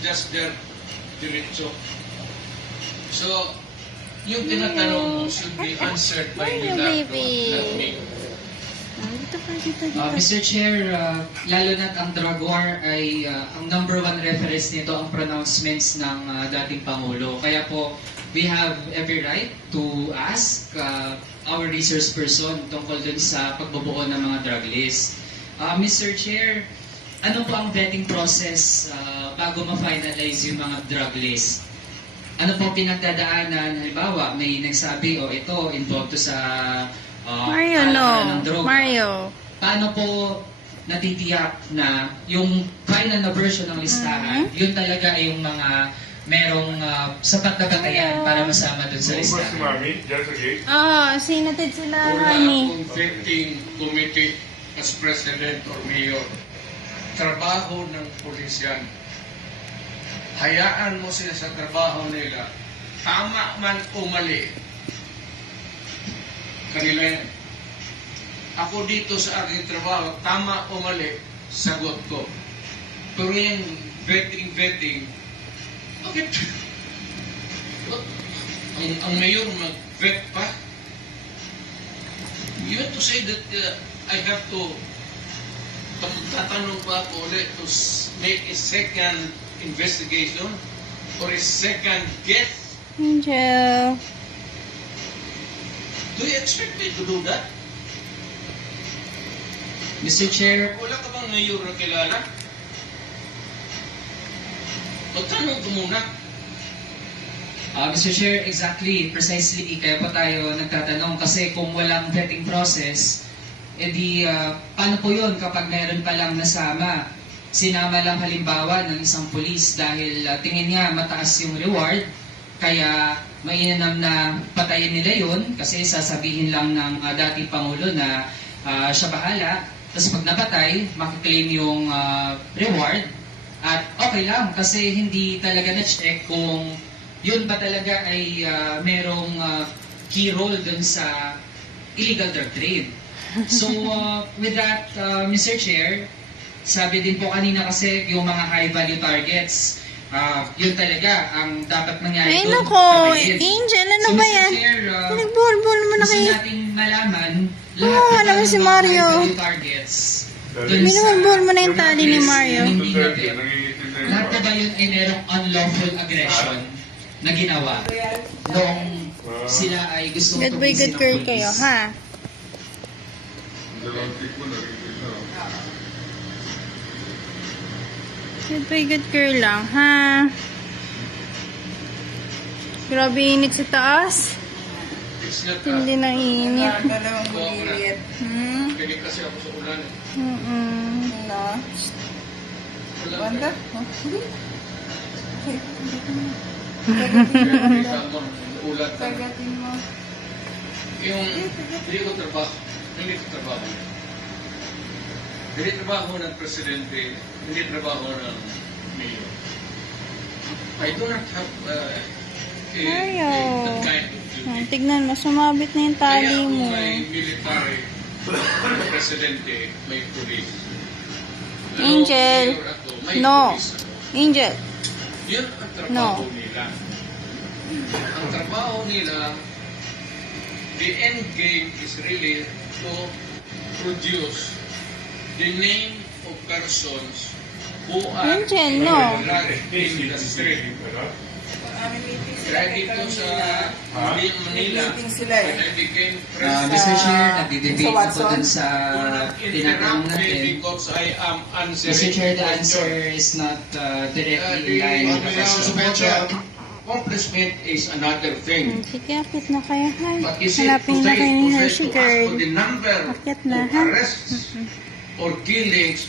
just their diretso. So, yung tinatanong mo should be answered by Mario, Milagro, baby. not me. Dito. Mr. Chair, lalo na't ang drug war ay ang number one reference nito ang pronouncements ng dating Pangulo. Kaya po, we have every right to ask our resource person tungkol dun sa pagbubuo ng mga drug list. Mr. Chair, ano po ang vetting process bago ma-finalize yung mga drug list? Ano po pinagdadaanan? Halimbawa, may nagsabi, ito, involved to sa Mario, ng no. droga. Mario. Paano po natitiyak na yung final na version ng listahan, yun talaga ay yung mga merong sapat na batayan para masama dun sa listahan? Sinatid sila, Wala honey. akong vetting committee as president or mayor. Trabaho ng pulis yan. Hayaan mo sila sa trabaho nila. Tama man o mali. Kanila yan. Ako dito sa aking trabaho, tama o mali, sagot ko. Pero yung vetting, bakit? Ang mayor mag-vet pa? You have to say that I have to tatanong pa ako ulit to make a second investigation or a second guess. Angel. Do you expect me to do that? Mr. Chair, Wala ka bang mayor na kilala? Pagtanong ko muna. Mr. Chair, exactly, precisely, kaya po tayo nagtatanong kasi kung walang vetting process, edi paano po yun kapag meron palang nasama? Sinama lang halimbawa ng isang pulis dahil tingin nga mataas yung reward, kaya mainam na patayin nila yun kasi sasabihin lang ng dating Pangulo na siya bahala. Tapos pag napatay, makiklaim yung reward at okay lang kasi hindi talaga na-check kung yun ba talaga ay merong key role dun sa illegal drug trade. So with that, Mr. Chair, sabi din po kanina kasi yung mga high-value targets, yun talaga ang dapat mangyari Ay, doon. nako. Angel, ano ba yan? Mr. Chair, Pinagbulbul mo na gusto kayo. nating malaman alam mo si Mario. high-value targets. Binuhulbul mo na yung tali ni Mario. Hindi na lahat na ba yun ay merong unlawful aggression na ginawa noong sila ay gusto Good boy, good girl kayo, ha? Good boy, good girl lang, ha? Grabe init sa taas. It's not Hindi na init. Dalawang bulilit. Pili kasi ako sa ulan. No. Wala Wanda? Ulan. Tagatin mo. Yung hindi ko trabaho. Hindi trabaho ng presidente, hindi trabaho ng mayor. I do not have Mario. that kind of duty. Tignan mo, sumabit na yung tali Kaya mo. kung may military, presidente, may police. Angel. Mayor ako, may No. police ako. Angel. Yun ang trabaho nila. Ang trabaho nila, the end game is really to produce the name of persons who are Angel, no. in the street. Kaya dito sa Manila, Meeting sila eh. when I became Mr. president, Chair, nagdi-debate na po dun sa do not tinatanong interrupt me natin. because I am answering Mr. Chair, the your answer question. is not directly in line with the question. Accomplishment is another thing. Sige, akit na kayo, ha? But is it Hanapin na kayo ni to Hershey ask for girl. the number Akit na, of ha? arrests or killings